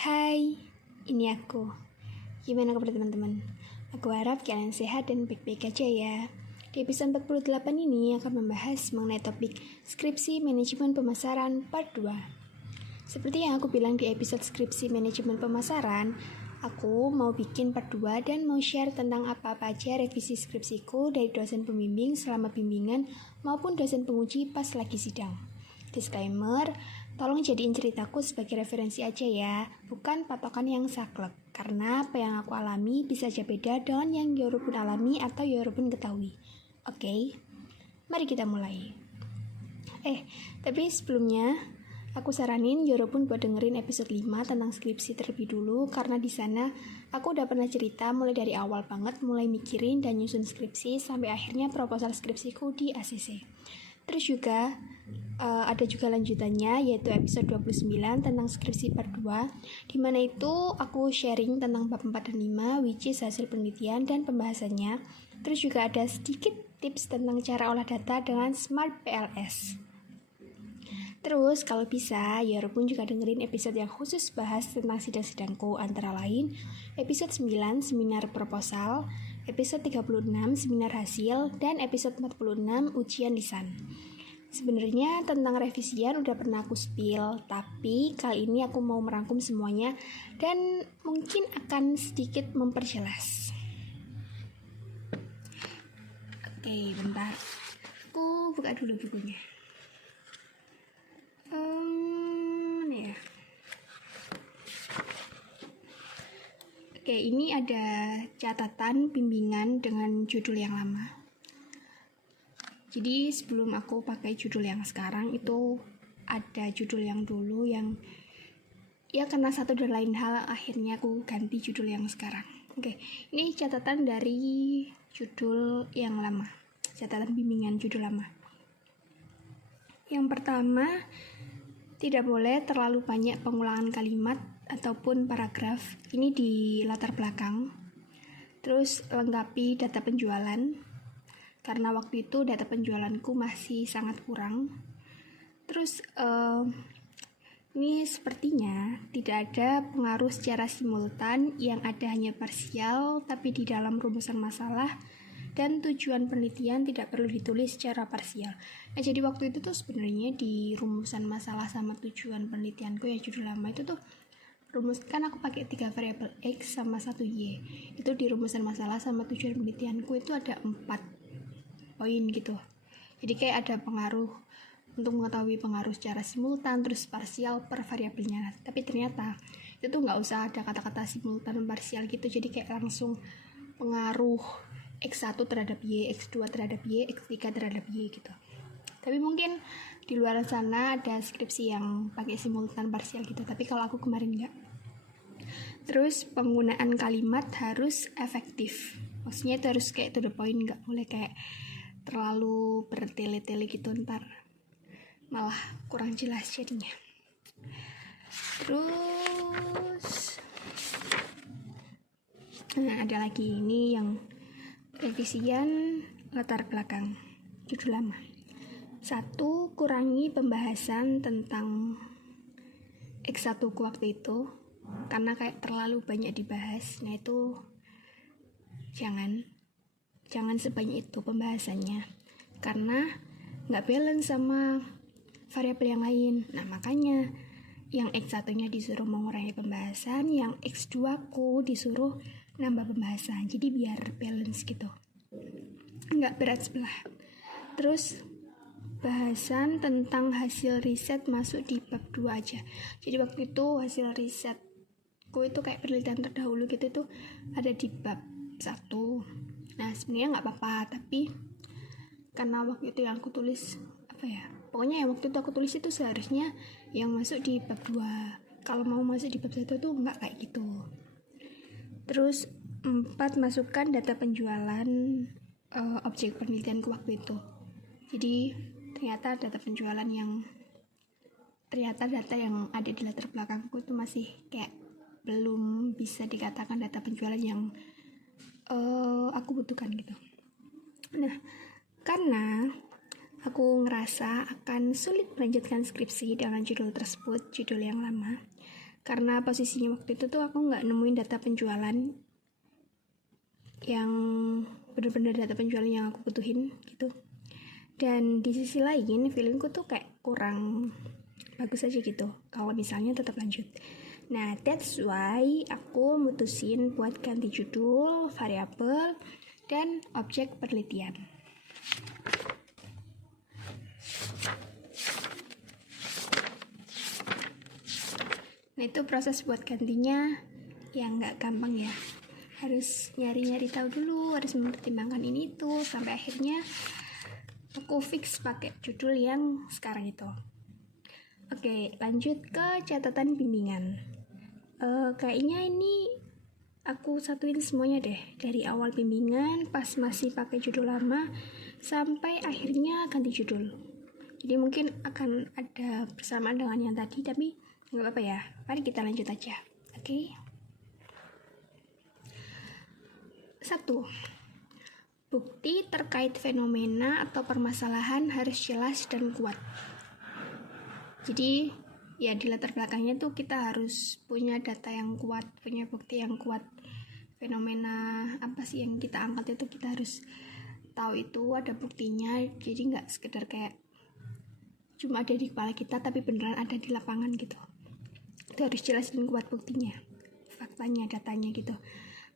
Hai, ini aku. Gimana kabar teman-teman? Aku harap kalian sehat dan baik-baik aja ya. Di episode 48 ini akan membahas mengenai topik skripsi manajemen pemasaran part 2. Seperti yang aku bilang di episode skripsi manajemen pemasaran, aku mau bikin part 2 dan mau share tentang apa-apa aja revisi skripsiku dari dosen pembimbing selama bimbingan maupun dosen penguji pas lagi sidang. Disclaimer, tolong jadiin ceritaku sebagai referensi aja ya, bukan patokan yang saklek. Karena apa yang aku alami bisa aja beda dengan yang Yorobun alami atau Yorobun ketahui. Oke, mari kita mulai. Tapi sebelumnya, aku saranin Yorobun buat dengerin episode 5 tentang skripsi terlebih dulu, karena di sana aku udah pernah cerita mulai dari awal banget, mulai mikirin dan nyusun skripsi sampai akhirnya proposal skripsiku di ACC. Terus juga ada juga lanjutannya, yaitu episode 29 tentang skripsi part 2, dimana itu aku sharing tentang bab 4 dan 5, which is hasil penelitian dan pembahasannya. Terus juga ada sedikit tips tentang cara olah data dengan Smart PLS. Terus kalau bisa, Yorobun juga dengerin episode yang khusus bahas tentang sidang-sidangku, antara lain episode 9 seminar proposal, episode 36 seminar hasil, dan episode 46 ujian lisan. Sebenarnya tentang revisian udah pernah aku spill, tapi kali ini aku mau merangkum semuanya dan mungkin akan sedikit memperjelas. Oke, bentar. Aku buka dulu bukunya. Nih ya. Oke, ini ada catatan bimbingan dengan judul yang lama. Jadi sebelum aku pakai judul yang sekarang itu ada judul yang dulu yang ya karena satu dan lain hal akhirnya aku ganti judul yang sekarang. Oke, ini catatan dari judul yang lama, catatan bimbingan judul lama. Yang pertama, tidak boleh terlalu banyak pengulangan kalimat ataupun paragraf. Ini di latar belakang. Terus lengkapi data penjualan, karena waktu itu data penjualanku masih sangat kurang. Terus ini sepertinya tidak ada pengaruh secara simultan, yang ada hanya parsial tapi di dalam rumusan masalah, dan tujuan penelitian tidak perlu ditulis secara parsial. Nah, jadi waktu itu tuh sebenarnya di rumusan masalah sama tujuan penelitianku yang judul lama itu tuh rumus, kan aku pakai 3 variabel X sama 1 Y. Itu di rumusan masalah sama tujuan penelitianku itu ada 4 poin gitu. Jadi kayak ada pengaruh untuk mengetahui pengaruh secara simultan, terus parsial per variabelnya. Tapi ternyata itu tuh nggak usah ada kata-kata simultan dan parsial gitu. Jadi kayak langsung pengaruh X1 terhadap Y, X2 terhadap Y, X3 terhadap Y gitu. Tapi mungkin di luar sana ada skripsi yang pakai simultan parsial gitu. Tapi kalau aku kemarin nggak. Terus penggunaan kalimat harus efektif. Maksudnya itu harus kayak to the point, nggak boleh kayak terlalu bertele-tele gitu, ntar malah kurang jelas jadinya. Terus ada lagi ini yang revisian latar belakang judul lama. 1. Kurangi pembahasan tentang X1 ku waktu itu karena kayak terlalu banyak dibahas. Nah itu jangan sebanyak itu pembahasannya, karena nggak balance sama variabel yang lain. Nah makanya yang X1-nya disuruh mengurangi pembahasan, yang X2 ku disuruh nambah pembahasan, jadi biar balance gitu, nggak berat sebelah. Terus bahasan tentang hasil riset masuk di bab 2 aja. Jadi waktu itu hasil risetku itu kayak penelitian terdahulu gitu tuh ada di bab 1. Nah sebenarnya nggak apa-apa, tapi karena waktu itu yang aku tulis pokoknya yang waktu itu aku tulis itu seharusnya yang masuk di bab 2. Kalau mau masuk di bab 1 tuh nggak kayak gitu. Terus 4. Masukkan data penjualan objek penelitianku waktu itu. Jadi ternyata data penjualan yang data yang ada di latar belakangku itu masih kayak belum bisa dikatakan data penjualan yang aku butuhkan gitu. Nah, karena aku ngerasa akan sulit melanjutkan skripsi dengan judul tersebut, judul yang lama, karena posisinya waktu itu tuh aku nggak nemuin data penjualan yang bener-bener data penjualan yang aku butuhin gitu. Dan di sisi lain feelingku tuh kayak kurang bagus aja gitu kalau misalnya tetap lanjut. Nah, that's why aku mutusin buat ganti judul, variabel, dan objek penelitian. Nah, itu proses buat gantinya yang nggak gampang ya. Harus nyari-nyari tahu dulu, harus mempertimbangkan ini itu, sampai akhirnya aku fix pakai judul yang sekarang itu. Oke, lanjut ke catatan bimbingan. Kayaknya ini aku satuin semuanya deh, dari awal bimbingan pas masih pakai judul lama sampai akhirnya ganti judul. Jadi mungkin akan ada persamaan dengan yang tadi, tapi nggak apa-apa ya. Mari kita lanjut aja. Oke. 1. Bukti terkait fenomena atau permasalahan harus jelas dan kuat. Jadi ya di latar belakangnya tuh kita harus punya data yang kuat, punya bukti yang kuat. Fenomena apa sih yang kita angkat itu kita harus tahu itu ada buktinya, jadi nggak sekedar kayak cuma ada di kepala kita tapi beneran ada di lapangan gitu. Itu harus jelas dan kuat buktinya, faktanya, datanya gitu.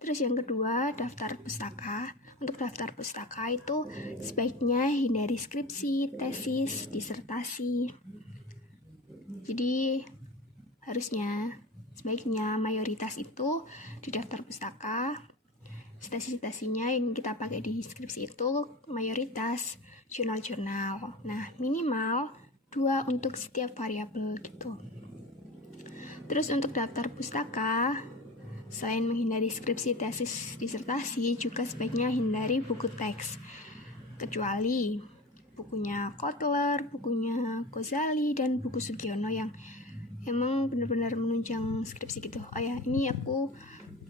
Terus yang kedua, daftar pustaka. Untuk daftar pustaka itu sebaiknya hindari skripsi, tesis, disertasi. Jadi harusnya sebaiknya mayoritas itu di daftar pustaka. Cita-citasinya yang kita pakai di skripsi itu mayoritas jurnal-jurnal. Nah, minimal 2 untuk setiap variabel gitu. Terus untuk daftar pustaka, selain menghindari skripsi, tesis, disertasi, juga sebaiknya hindari buku teks. Kecuali bukunya Kotler, bukunya Ghazali, dan buku Sugiono yang emang benar-benar menunjang skripsi gitu. Oh ya, ini aku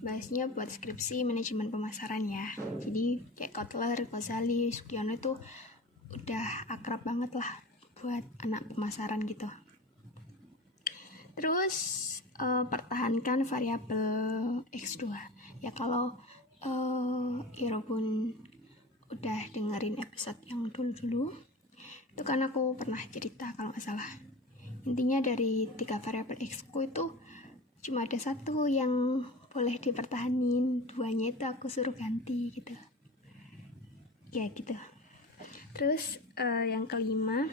bahasnya buat skripsi manajemen pemasaran ya. Jadi kayak Kotler, Ghazali, Sugiono itu udah akrab banget lah buat anak pemasaran gitu. Terus pertahankan variabel X2. Ya kalau Irobun udah dengerin episode yang dulu-dulu, itu kan aku pernah cerita kalau nggak salah. Intinya dari 3 variabel X ku itu cuma ada 1 yang boleh dipertahanin, 2-nya itu aku suruh ganti gitu. Ya gitu. Terus yang kelima,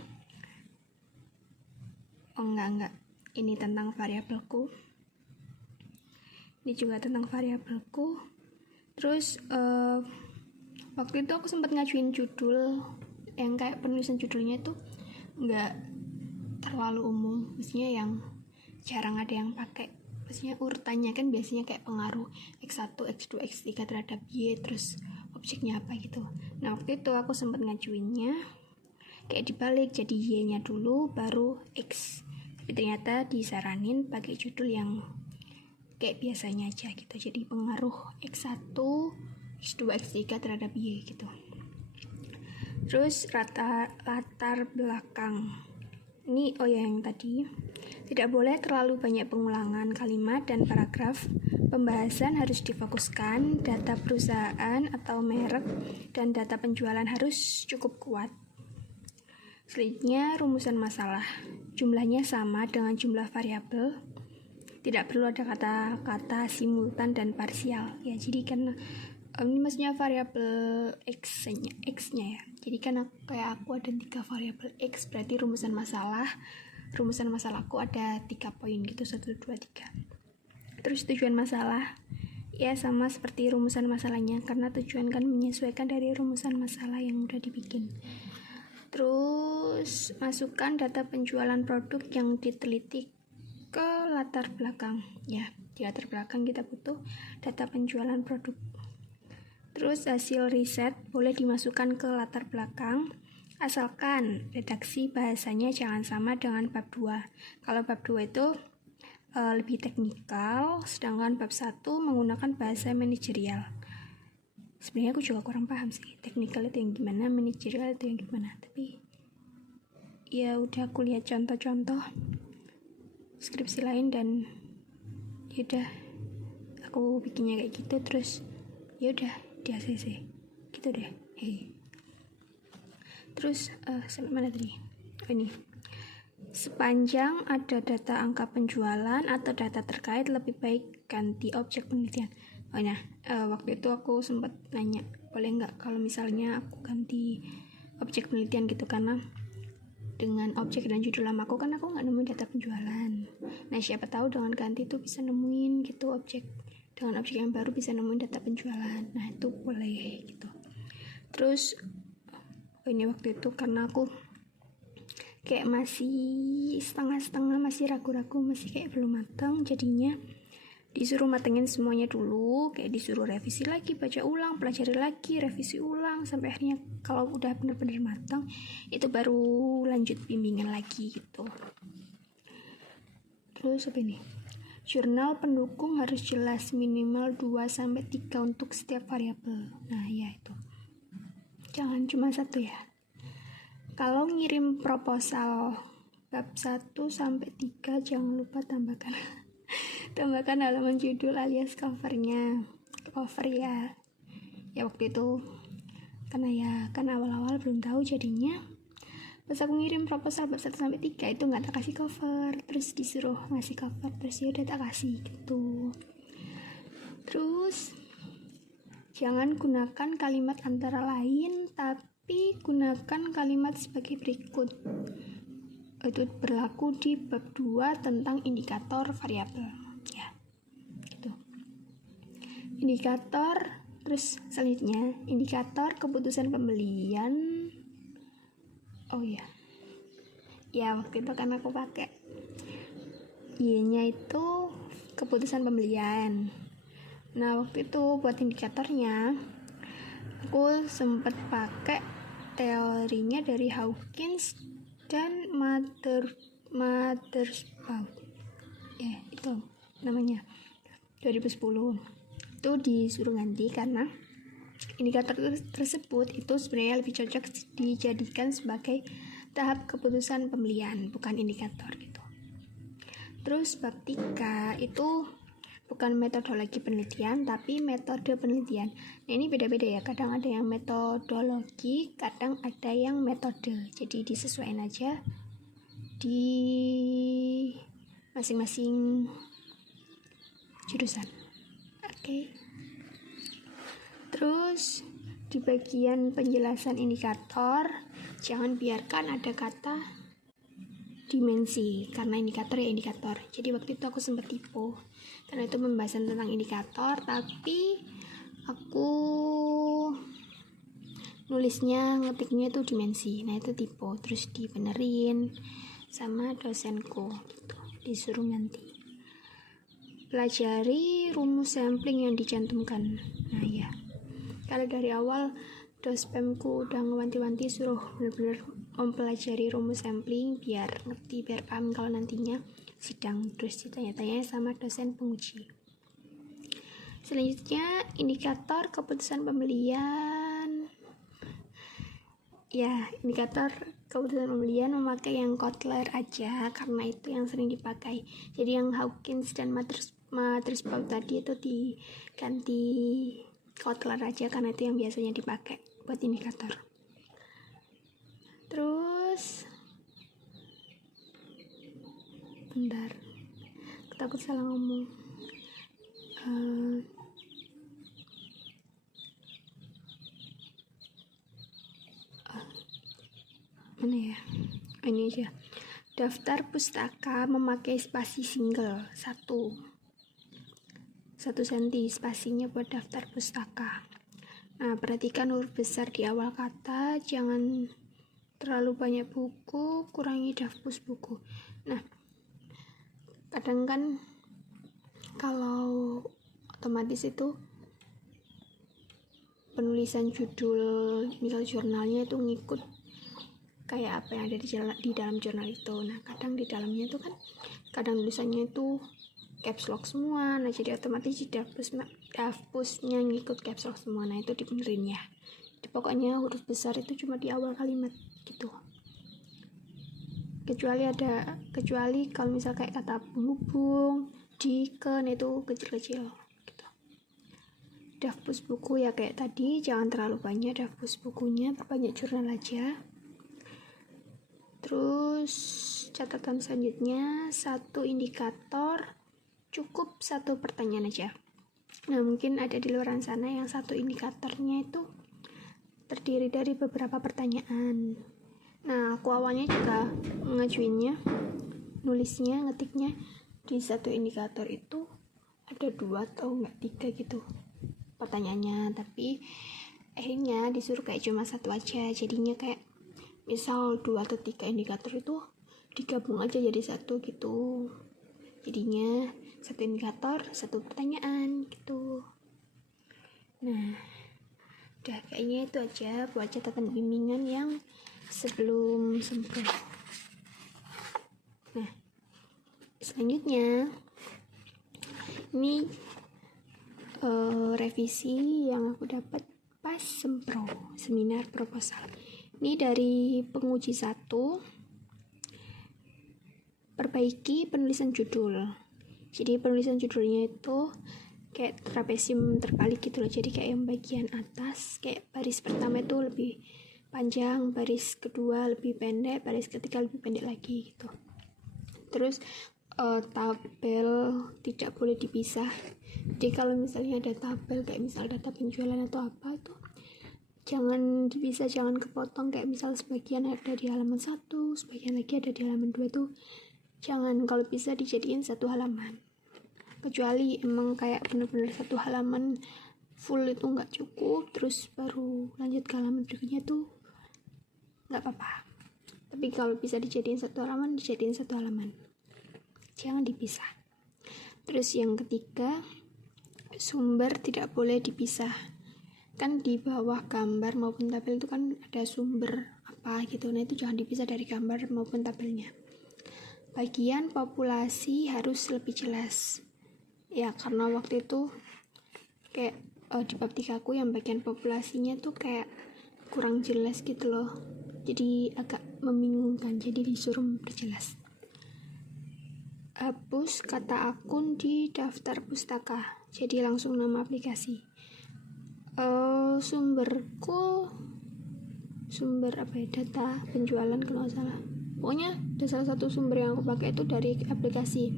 enggak. Ini tentang variabelku. Ini juga tentang variabelku. Terus waktu itu aku sempat ngajuin judul yang kayak penulisan judulnya itu nggak terlalu umum, maksudnya yang jarang ada yang pakai. Maksudnya urutannya kan biasanya kayak pengaruh X1, X2, X3 terhadap Y, terus objeknya apa gitu. Nah waktu itu aku sempat ngajuinnya kayak dibalik, jadi Y-nya dulu baru X. Tapi ternyata disaranin pakai judul yang kayak biasanya aja gitu. Jadi pengaruh X1, X2, X3 terhadap Y gitu. Terus latar belakang. Ini yang tadi. Tidak boleh terlalu banyak pengulangan kalimat dan paragraf. Pembahasan harus difokuskan, data perusahaan atau merek dan data penjualan harus cukup kuat. Selanjutnya, rumusan masalah. Jumlahnya sama dengan jumlah variabel. Tidak perlu ada kata-kata simultan dan parsial. Ya, jadi kan ini maksudnya variabel X-nya ya. Jadi kan kayak aku ada 3 variabel X, berarti rumusan masalahku ada 3 poin gitu, 1, 2, 3. Terus tujuan masalah ya sama seperti rumusan masalahnya, karena tujuan kan menyesuaikan dari rumusan masalah yang udah dibikin. Terus masukkan data penjualan produk yang diteliti ke latar belakang ya. Di latar belakang kita butuh data penjualan produk. Terus hasil riset boleh dimasukkan ke latar belakang, asalkan redaksi bahasanya jangan sama dengan bab 2. Kalau bab 2 itu lebih teknikal, sedangkan bab 1 menggunakan bahasa manajerial. Sebenarnya aku juga kurang paham sih, teknikal itu yang gimana, manajerial itu yang gimana. Tapi ya udah aku lihat contoh-contoh skripsi lain dan Yaudah aku bikinnya kayak gitu, terus yaudah di ACC gitu deh. Terus sampai mana tadi? Ini sepanjang ada data angka penjualan atau data terkait, lebih baik ganti objek penelitian. Waktu itu aku sempat nanya, boleh nggak kalau misalnya aku ganti objek penelitian gitu, karena dengan objek dan judul lama aku kan aku nggak nemuin data penjualan. Nah siapa tahu dengan ganti itu bisa nemuin gitu objek, dengan objek yang baru bisa nemuin data penjualan. Nah itu boleh gitu. Terus ini waktu itu karena aku kayak masih setengah-setengah, masih ragu-ragu, masih kayak belum matang, jadinya disuruh matengin semuanya dulu, kayak disuruh revisi lagi, baca ulang, pelajari lagi, revisi ulang, sampai akhirnya kalau udah benar-benar matang itu baru lanjut bimbingan lagi gitu. Terus apa ini? Jurnal pendukung harus jelas, minimal 2-3 untuk setiap variabel. Nah ya itu, jangan cuma satu ya. Kalau ngirim proposal bab 1-3 jangan lupa tambahkan halaman judul alias covernya. Cover ya waktu itu karena awal-awal belum tahu, jadinya pas aku ngirim proposal bab 1-3 itu nggak tak kasih cover, terus disuruh ngasih cover, terus ya udah tak kasih gitu. Terus jangan gunakan kalimat antara lain, tapi gunakan kalimat sebagai berikut. Itu berlaku di bab 2 tentang indikator variabel ya. Gitu. Indikator, terus selanjutnya indikator keputusan pembelian. Oh ya. Ya waktu itu kan aku pakai Y-nya itu keputusan pembelian. Nah waktu itu buat indikatornya aku sempat pakai teorinya dari Hawkins dan Mothersbaugh ya itu namanya, 2010. Itu disuruh ganti karena indikator tersebut itu sebenarnya lebih cocok dijadikan sebagai tahap keputusan pembelian, bukan indikator gitu. Terus bab 3 itu bukan metodologi penelitian tapi metode penelitian. Nah ini beda-beda ya, kadang ada yang metodologi, kadang ada yang metode, jadi disesuaikan aja di masing-masing jurusan. Oke. Terus di bagian penjelasan indikator jangan biarkan ada kata dimensi, karena indikator ya indikator. Jadi waktu itu aku sempat tipu karena itu pembahasan tentang indikator, tapi aku nulisnya ngetiknya itu dimensi. Nah itu tipu, terus dibenerin sama dosenku gitu, disuruh ganti. Pelajari rumus sampling yang dicantumkan. Nah ya, kalau dari awal dospemku udah ngewanti-wanti suruh bener-bener mempelajari rumus sampling biar ngerti, biar paham kalau nantinya sidang, terus ditanya-tanya sama dosen penguji. Selanjutnya indikator keputusan pembelian. Ya, indikator keputusan pembelian memakai yang Kotler aja karena itu yang sering dipakai. Jadi yang Hawkins dan Mothersbaugh tadi itu diganti Kotler aja karena itu yang biasanya dipakai buat indikator. Terus bentar, takut salah ngomong. Mana ya? Ini aja. Daftar pustaka memakai spasi single 1 cm spasinya buat daftar pustaka. Nah, perhatikan huruf besar di awal kata, jangan terlalu banyak buku, kurangi dafpus buku. Nah, kadang kan kalau otomatis itu penulisan judul misal jurnalnya itu ngikut kayak apa yang ada di dalam jurnal itu. Nah kadang di dalamnya itu kan kadang tulisannya itu caps lock semua, nah jadi otomatis di dafpusnya ngikut caps lock semua. Nah itu dibenerin ya, jadi pokoknya huruf besar itu cuma di awal kalimat gitu, kecuali kalau misal kayak kata penghubung, Diken itu kecil-kecil gitu. Daftar buku ya kayak tadi, jangan terlalu banyak daftar bukunya, perbanyak jurnal aja. Terus catatan selanjutnya, 1 indikator cukup 1 pertanyaan aja. Nah, mungkin ada di luar sana yang 1 indikatornya itu terdiri dari beberapa pertanyaan. Nah, aku awalnya juga ngajuinnya, nulisnya, ngetiknya di 1 indikator itu ada 2 atau enggak 3 gitu pertanyaannya, tapi akhirnya disuruh kayak cuma 1 aja. Jadinya kayak misal 2 atau 3 indikator itu digabung aja jadi 1 gitu. Jadinya 1 indikator 1 pertanyaan gitu. Nah, udah kayaknya itu aja buat catatan bimbingan yang sebelum sempro. Nah, selanjutnya ini revisi yang aku dapat pas sempro, seminar proposal. Ini dari penguji 1, perbaiki penulisan judul. Jadi penulisan judulnya itu kayak trapesium terbalik gitu loh. Jadi kayak yang bagian atas, kayak baris pertama itu lebih panjang, baris kedua lebih pendek, baris ketiga lebih pendek lagi gitu. Terus tabel tidak boleh dipisah. Jadi kalau misalnya ada tabel kayak misal data penjualan atau apa itu jangan dipisah, jangan kepotong, kayak misal sebagian ada di halaman 1, sebagian lagi ada di halaman 2 tuh jangan, kalau bisa dijadiin 1 halaman. Kecuali emang kayak bener-bener 1 halaman full itu nggak cukup, terus baru lanjut ke halaman berikutnya tuh nggak apa-apa. Tapi kalau bisa dijadiin 1 halaman, dijadiin 1 halaman, jangan dipisah. Terus yang ketiga, sumber tidak boleh dipisah. Kan di bawah gambar maupun tabel itu kan ada sumber apa gitu, nah itu jangan dipisah dari gambar maupun tabelnya. Bagian populasi harus lebih jelas ya, karena waktu itu kayak di bab 3 aku yang bagian populasinya tuh kayak kurang jelas gitu loh, jadi agak membingungkan, jadi disuruh memperjelas. Hapus kata akun di daftar pustaka, jadi langsung nama aplikasi. Sumber apa ya, data penjualan kalau nggak salah, pokoknya ada salah satu sumber yang aku pakai itu dari aplikasi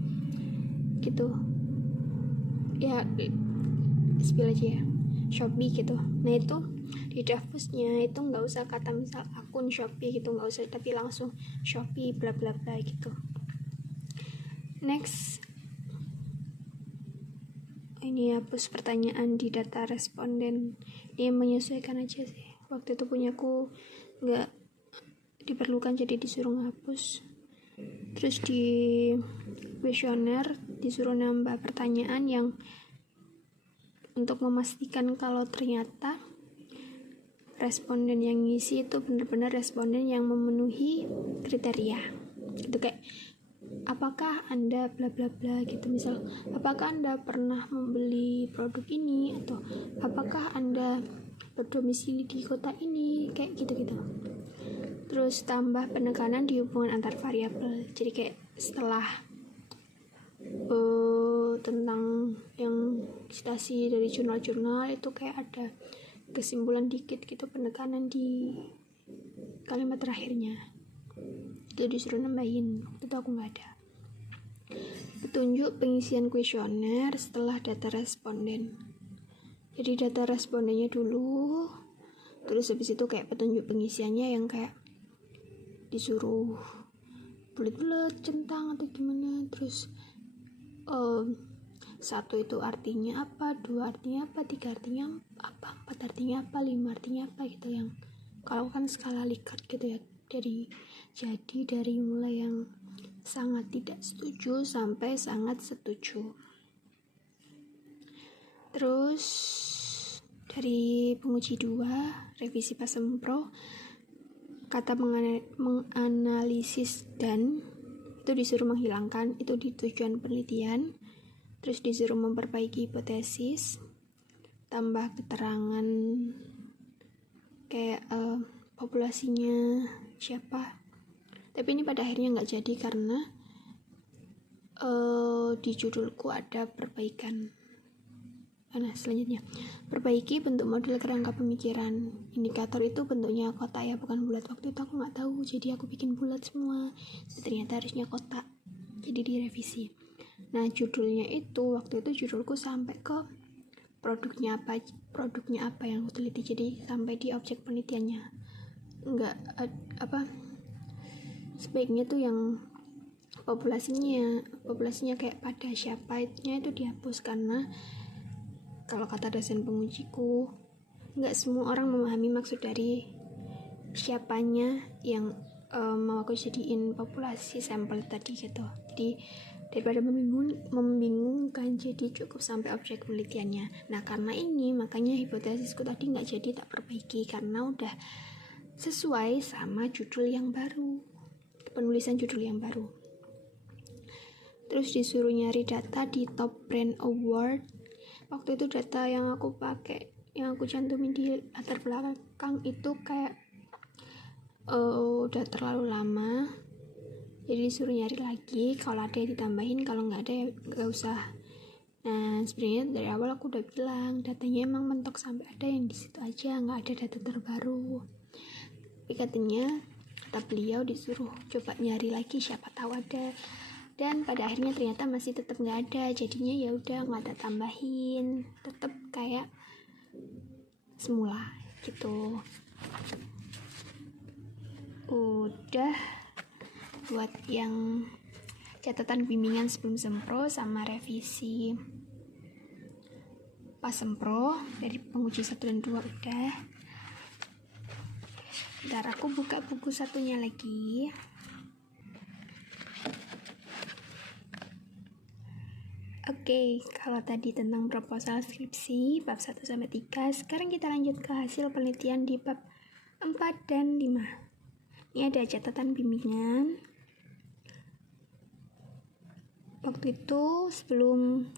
gitu ya, spill aja ya, Shopee gitu. Nah itu di daftarnya itu nggak usah kata misal akun Shopee gitu, nggak usah, tapi langsung Shopee bla bla bla gitu. Next, ini hapus pertanyaan di data responden, ini menyesuaikan aja sih, waktu itu punyaku nggak diperlukan jadi disuruh ngapus. Terus di kuesioner disuruh nambah pertanyaan yang untuk memastikan kalau ternyata responden yang ngisi itu benar-benar responden yang memenuhi kriteria itu, kayak apakah Anda bla bla bla gitu, misal apakah Anda pernah membeli produk ini, atau apakah Anda berdomisili di kota ini, kayak gitu-gitu. Terus tambah penekanan di hubungan antar variabel, jadi kayak setelah tentang yang citasi dari jurnal-jurnal itu kayak ada kesimpulan dikit gitu, penekanan di kalimat terakhirnya itu disuruh nambahin, waktu itu aku nggak ada. Petunjuk pengisian kuesioner setelah data responden, jadi data respondennya dulu, terus habis itu kayak petunjuk pengisiannya yang kayak disuruh bulat-bulat, centang atau gimana. Terus 1 itu artinya apa, 2 artinya apa, 3 artinya apa, 4 artinya apa, 5 artinya apa gitu, yang kalau kan skala Likert gitu ya, jadi dari mulai yang sangat tidak setuju sampai sangat setuju. Terus dari penguji 2 revisi pas sempro, kata menganalisis dan itu disuruh menghilangkan, itu di tujuan penelitian. Terus disuruh memperbaiki hipotesis, tambah keterangan kayak populasinya siapa. Tapi ini pada akhirnya nggak jadi karena di judulku ada perbaikan. Nah, selanjutnya, perbaiki bentuk model kerangka pemikiran. Indikator itu bentuknya kotak ya, bukan bulat. Waktu itu aku nggak tahu, jadi aku bikin bulat semua. Ternyata harusnya kotak, jadi direvisi. Nah, judulnya itu, waktu itu judulku sampai ke produknya apa yang aku teliti, jadi sampai di objek penelitiannya. Nggak sebaiknya tuh yang populasinya kayak pada siapanya itu dihapus, karena kalau kata dosen pengujiku, nggak semua orang memahami maksud dari siapanya yang mau aku jadiin populasi sampel tadi gitu. Jadi daripada membingungkan, jadi cukup sampai objek penelitiannya. Nah, karena ini makanya hipotesisku tadi nggak jadi tak perbaiki, karena udah sesuai sama judul yang baru, penulisan judul yang baru. Terus disuruh nyari data di Top Brand Award. Waktu itu data yang aku pakai, yang aku cantumin di latar belakang itu kayak udah terlalu lama, jadi disuruh nyari lagi. Kalau ada ya ditambahin, kalau nggak ada ya nggak usah. Nah, sebenarnya dari awal aku udah bilang datanya emang mentok sampai ada yang di situ aja, nggak ada data terbaru. Tapi katanya kata beliau disuruh coba nyari lagi, siapa tahu ada. Dan pada akhirnya ternyata masih tetap nggak ada, jadinya ya udah nggak ada tambahin, tetap kayak semula gitu. Udah buat yang catatan bimbingan sebelum sempro sama revisi pas sempro dari penguji 1 dan 2 udah. Bentar, aku buka buku satunya lagi. Oke, kalau tadi tentang proposal skripsi bab 1-3, sekarang kita lanjut ke hasil penelitian di bab 4 dan 5. Ini ada catatan bimbingan. Waktu itu sebelum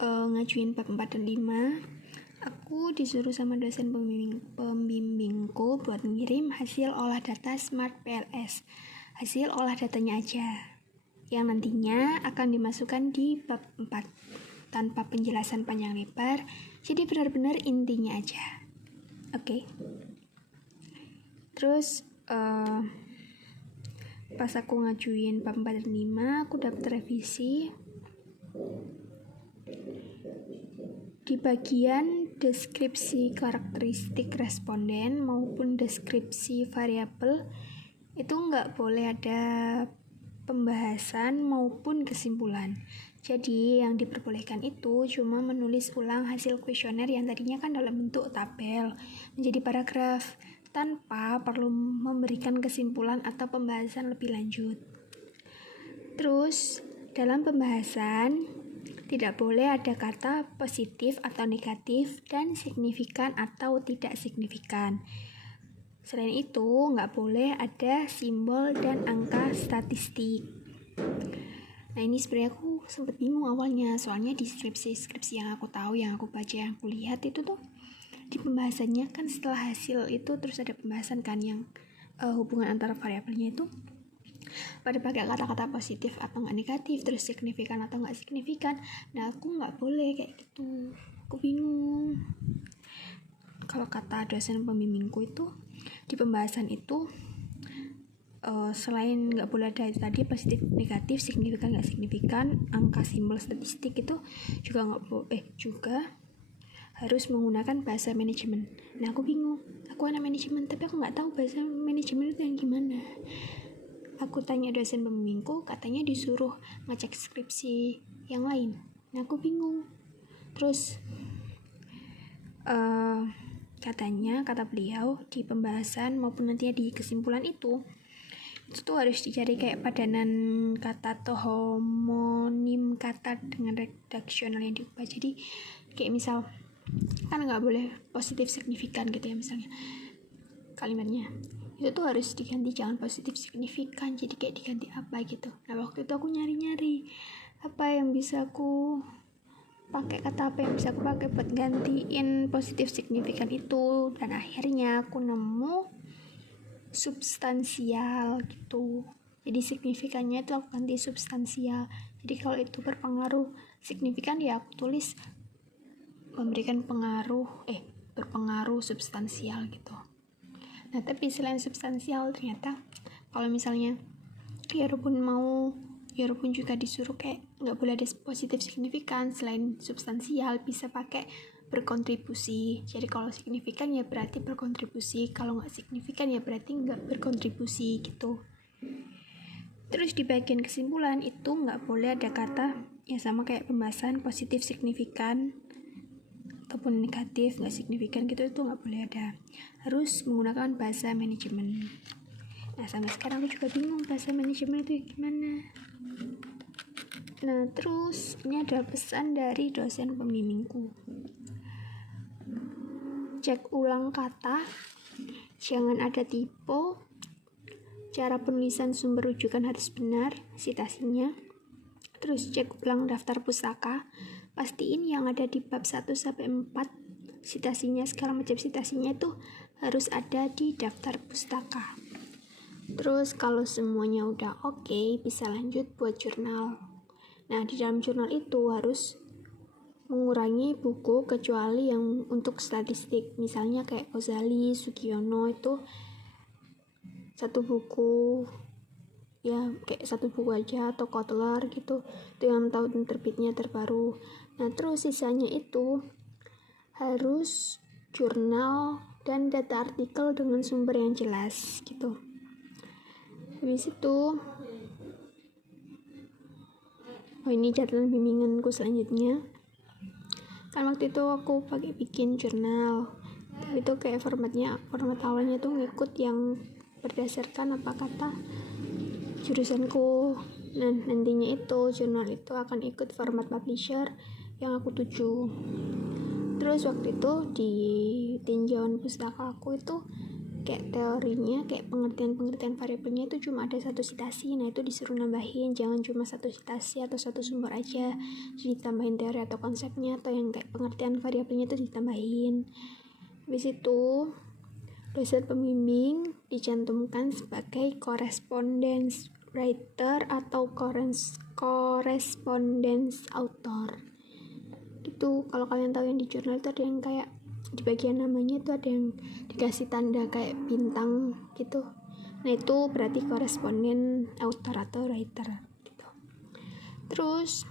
ngajuin bab 4 dan 5, aku disuruh sama dosen pembimbingku buat ngirim hasil olah data Smart PLS. Hasil olah datanya aja, yang nantinya akan dimasukkan di bab 4 tanpa penjelasan panjang lebar, jadi benar-benar intinya aja. Oke. Terus pas aku ngajuin bab 4 dan 5, aku dapat revisi di bagian deskripsi karakteristik responden maupun deskripsi variabel. Itu nggak boleh ada pembahasan maupun kesimpulan. Jadi yang diperbolehkan itu cuma menulis ulang hasil kuesioner yang tadinya kan dalam bentuk tabel menjadi paragraf, tanpa perlu memberikan kesimpulan atau pembahasan lebih lanjut. Terus dalam pembahasan tidak boleh ada kata positif atau negatif dan signifikan atau tidak signifikan. Selain itu, nggak boleh ada simbol dan angka statistik. Nah, ini sebenarnya aku sempat bingung awalnya, soalnya di skripsi yang aku tahu, yang aku baca, yang aku lihat itu tuh di pembahasannya kan setelah hasil itu terus ada pembahasan kan yang hubungan antara variabelnya itu pada pakai kata-kata positif atau nggak negatif, terus signifikan atau nggak signifikan. Nah, aku nggak boleh kayak gitu, aku bingung. Kalau kata dosen pembimbingku itu di pembahasan itu selain nggak boleh ada itu tadi positif negatif, signifikan nggak signifikan, angka simbol statistik itu juga nggak boleh, juga harus menggunakan bahasa manajemen. Nah, aku bingung, aku anak manajemen tapi aku nggak tahu bahasa manajemen itu yang gimana. Aku tanya dosen pembimbingku, katanya disuruh ngecek skripsi yang lain. Nah, aku bingung. Terus kata beliau di pembahasan maupun nantinya di kesimpulan itu tuh harus dicari kayak padanan kata atau homonim kata dengan redaksional yang diubah. Jadi kayak misal kan nggak boleh positif signifikan gitu ya, misalnya kalimatnya itu tuh harus diganti jangan positif signifikan, jadi kayak diganti apa gitu. Nah, waktu itu aku nyari apa yang bisa aku pakai, kata apa yang bisa aku pakai buat gantiin positif signifikan itu, dan akhirnya aku nemu substansial gitu. Jadi signifikannya itu aku ganti substansial. Jadi kalau itu berpengaruh signifikan ya aku tulis memberikan berpengaruh substansial gitu. Nah tapi selain substansial ternyata kalau misalnya Walaupun juga disuruh kayak nggak boleh ada positif signifikan, selain substansial bisa pakai berkontribusi. Jadi kalau signifikan ya berarti berkontribusi, kalau nggak signifikan ya berarti nggak berkontribusi gitu. Terus di bagian kesimpulan itu nggak boleh ada kata yang sama kayak pembahasan positif signifikan ataupun negatif nggak signifikan gitu, itu nggak boleh ada. Harus menggunakan bahasa manajemen. Nah sampai sekarang aku juga bingung bahasa manajemen itu gimana. Nah terus ini ada pesan dari dosen pembimbingku. Cek ulang kata, jangan ada typo, cara penulisan sumber rujukan harus benar, citasinya. Terus cek ulang daftar pustaka, pastiin yang ada di bab 1-4 citasinya, segala macam citasinya itu harus ada di daftar pustaka. Terus kalau semuanya udah oke, bisa lanjut buat jurnal. Nah di dalam jurnal itu harus mengurangi buku kecuali yang untuk statistik, misalnya kayak Ghazali, Sugiono itu satu buku ya, kayak satu buku aja, atau Kotler gitu, itu yang tahun terbitnya terbaru. Nah terus sisanya itu harus jurnal dan data artikel dengan sumber yang jelas gitu. Habis itu ini catatan bimbinganku selanjutnya. Kan waktu itu aku pakai bikin jurnal, tapi itu kayak format awalnya tuh ngikut yang berdasarkan apa kata jurusanku. Nah nantinya itu jurnal itu akan ikut format publisher yang aku tuju. Terus waktu itu di tinjauan pustaka aku itu kayak teorinya, kayak pengertian variabelnya itu cuma ada satu citasi. Nah itu disuruh nambahin, jangan cuma satu citasi atau satu sumber aja, jadi ditambahin teori atau konsepnya, atau yang kayak pengertian variabelnya itu ditambahin. Habis itu dosen pembimbing dicantumkan sebagai correspondence writer atau correspondence author gitu. Kalau kalian tahu yang di jurnal itu ada yang kayak di bagian namanya itu ada yang dikasih tanda kayak bintang gitu. Nah itu berarti koresponden author atau writer gitu. Terus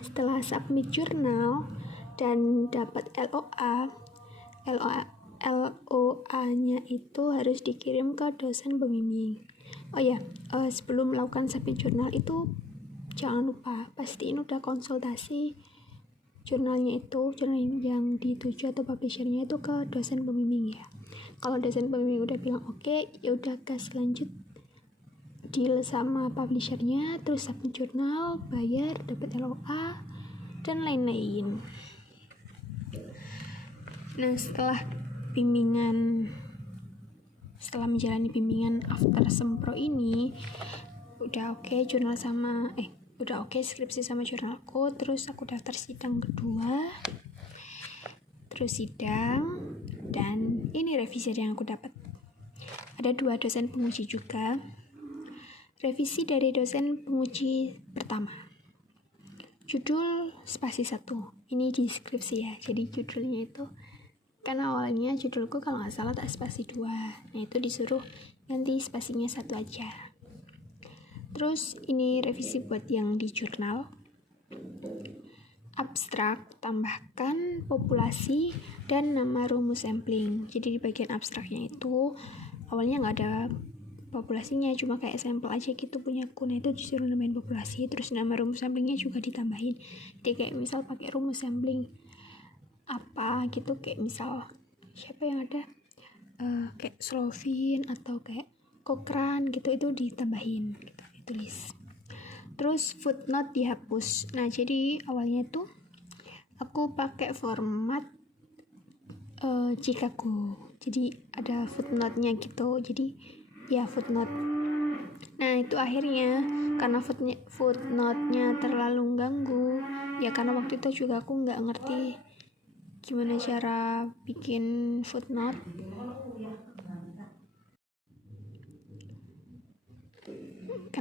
setelah submit jurnal dan dapat LOA-nya itu harus dikirim ke dosen pembimbing. Oh ya, sebelum melakukan submit jurnal itu jangan lupa pastiin udah konsultasi jurnalnya itu, jurnal yang dituju atau publishernya itu ke dosen pembimbing ya. Kalau dosen pembimbing udah bilang oke, ya udah gas lanjut deal sama publishernya, terus submit jurnal, bayar, dapat LOA dan lain-lain. Nah setelah menjalani bimbingan after sempro ini udah oke jurnal sama udah oke skripsi sama jurnalku. Terus aku daftar sidang kedua, terus sidang, dan ini revisi yang aku dapat. Ada 2 dosen penguji juga. Revisi dari dosen penguji pertama, judul spasi 1, ini di skripsi ya, jadi judulnya itu karena awalnya judulku kalau nggak salah tak spasi 2, nah itu disuruh ganti spasinya 1 aja. Terus ini revisi buat yang di jurnal. Abstrak, tambahkan populasi dan nama rumus sampling. Jadi di bagian abstraknya itu awalnya nggak ada populasinya, cuma kayak sampel aja gitu punya aku. Nah itu disuruh namain populasi, terus nama rumus samplingnya juga ditambahin. Jadi kayak misal pakai rumus sampling apa gitu, kayak misal siapa yang ada kayak Slovin atau kayak Cochrane gitu, itu ditambahin gitu, ditulis. Terus footnote dihapus. Nah jadi awalnya tuh aku pakai format Chicago, jadi ada footnote-nya gitu, jadi ya footnote. Nah itu akhirnya karena footnote-nya terlalu ganggu ya, karena waktu itu juga aku nggak ngerti gimana cara bikin footnote.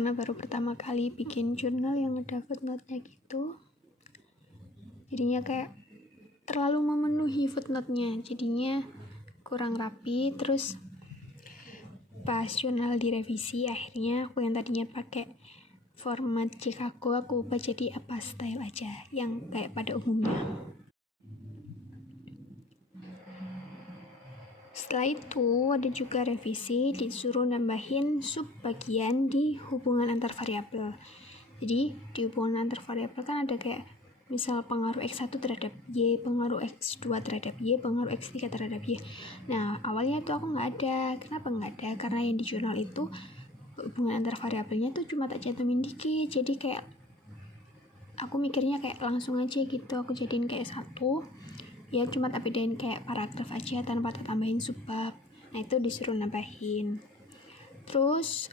karena baru pertama kali bikin jurnal yang ada footnote-nya gitu. Jadinya kayak terlalu memenuhi footnote-nya, jadinya kurang rapi. Terus pas jurnal direvisi, akhirnya aku yang tadinya pakai format Chicago aku ubah jadi apa style aja yang kayak pada umumnya. Setelah itu ada juga revisi, disuruh nambahin subbagian di hubungan antar variabel. Jadi di hubungan antar variabel kan ada kayak misal pengaruh X1 terhadap Y, pengaruh X2 terhadap Y, pengaruh X3 terhadap Y. Nah awalnya itu aku nggak ada. Kenapa nggak ada? Karena yang di jurnal itu hubungan antar variabelnya tuh cuma tak cantumin dikit, jadi kayak aku mikirnya kayak langsung aja gitu, aku jadiin kayak satu ya, cuma tak bedain kayak paragraf aja tanpa tak tambahin subbab. Nah itu disuruh nambahin. Terus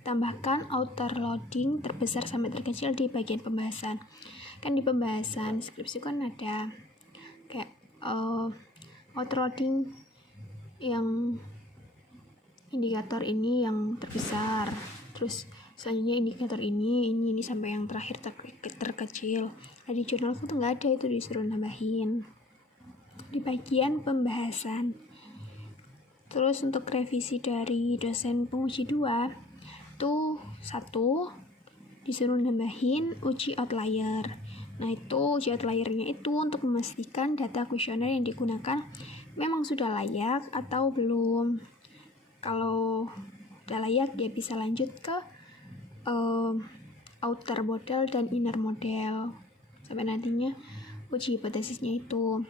tambahkan outer loading terbesar sampai terkecil di bagian pembahasan. Kan di pembahasan skripsi kan ada kayak outer loading yang indikator ini yang terbesar, terus selanjutnya indikator ini sampai yang terakhir terkecil. Nah, di jurnalku tuh nggak ada, itu disuruh nambahin di bagian pembahasan. Terus untuk revisi dari dosen penguji 2 tuh 1 disuruh nambahin uji outlier. Nah itu uji outliernya itu untuk memastikan data kuesioner yang digunakan memang sudah layak atau belum. Kalau udah layak dia bisa lanjut ke outer model dan inner model sampai nantinya uji hipotesisnya itu.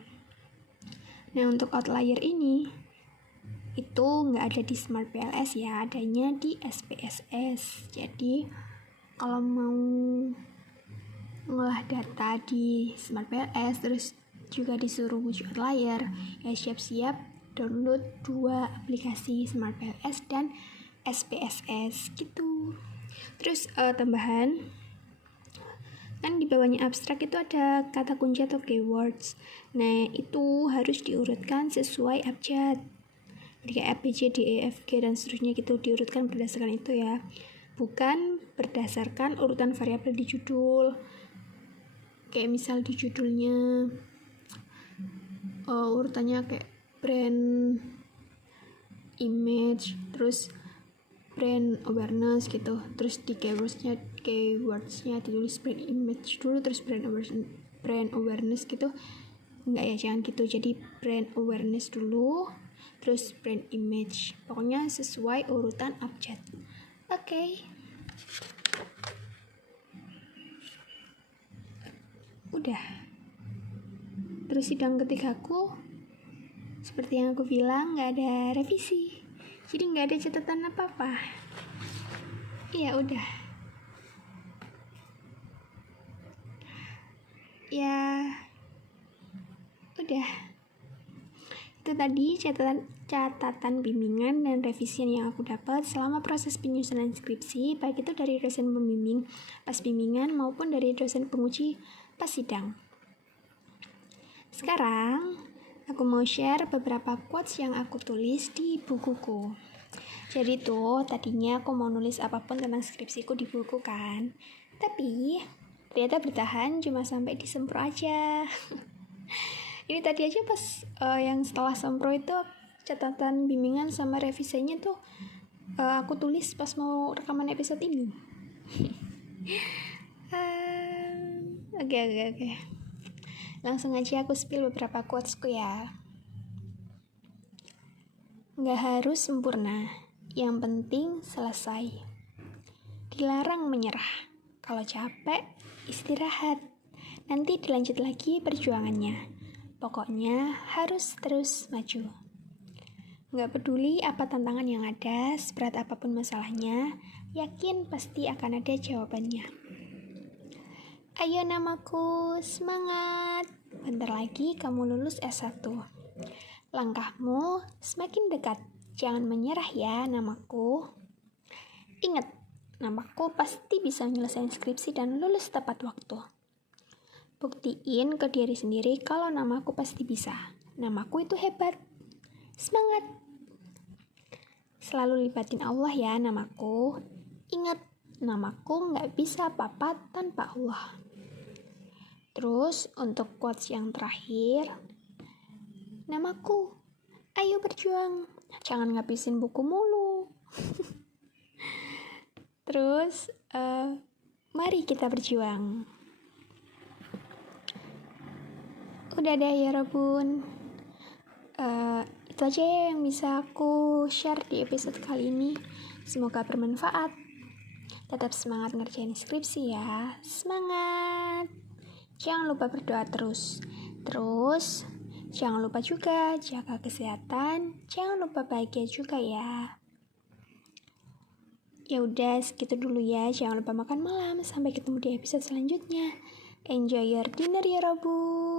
Nah untuk outlier ini itu nggak ada di Smart PLS ya, adanya di SPSS. Jadi kalau mau ngolah data di Smart PLS terus juga disuruh uji outlier, ya siap-siap download 2 aplikasi Smart PLS dan SPSS gitu. Terus tambahan kan di bawahnya abstrak itu ada kata kunci atau keywords. Nah itu harus diurutkan sesuai abjad, jadi kayak A, B, C, D, E, F, G dan seterusnya gitu, diurutkan berdasarkan itu ya, bukan berdasarkan urutan variabel di judul. Kayak misal di judulnya urutannya kayak brand image, terus brand awareness gitu, terus di keywordsnya ditulis brand image dulu terus brand awareness gitu. Enggak ya, jangan gitu. Jadi brand awareness dulu terus brand image, pokoknya sesuai urutan abjad. Oke. Udah. Terus sidang ketigaku seperti yang aku bilang nggak ada revisi, jadi nggak ada catatan apa-apa. Ya udah. Ya udah. Itu tadi catatan bimbingan dan revisian yang aku dapat selama proses penyusunan skripsi, baik itu dari dosen pembimbing pas bimbingan maupun dari dosen penguji pas sidang. Sekarang aku mau share beberapa quotes yang aku tulis di bukuku. Jadi tuh tadinya aku mau nulis apapun tentang skripsiku di buku kan, tapi ternyata bertahan cuma sampai di sempro aja. Ini tadi aja pas yang setelah sempro itu catatan bimbingan sama revisinya tuh aku tulis pas mau rekaman episode ini. Oke. Langsung aja aku spill beberapa quotesku ya. Nggak harus sempurna, yang penting selesai. Dilarang menyerah, kalau capek istirahat, nanti dilanjut lagi perjuangannya. Pokoknya harus terus maju. Nggak peduli apa tantangan yang ada, seberat apapun masalahnya, yakin pasti akan ada jawabannya. Ayo namaku, semangat! Bentar lagi kamu lulus S1. Langkahmu semakin dekat, jangan menyerah ya namaku. Ingat, namaku pasti bisa nyelesain skripsi dan lulus tepat waktu. Buktiin ke diri sendiri kalau namaku pasti bisa. Namaku itu hebat. Semangat! Selalu libatin Allah ya namaku. Ingat, namaku nggak bisa papa tanpa Allah. Terus untuk quotes yang terakhir, namaku, ayo berjuang, jangan ngabisin buku mulu. Terus mari kita berjuang. Udah deh ya Rabun, itu aja ya yang bisa aku share di episode kali ini. Semoga bermanfaat. Tetap semangat ngerjain skripsi ya. Semangat. Jangan lupa berdoa terus. Terus jangan lupa juga jaga kesehatan. Jangan lupa bahagia juga ya. Ya udah segitu dulu ya. Jangan lupa makan malam. Sampai ketemu di episode selanjutnya. Enjoy your dinner ya Rabun.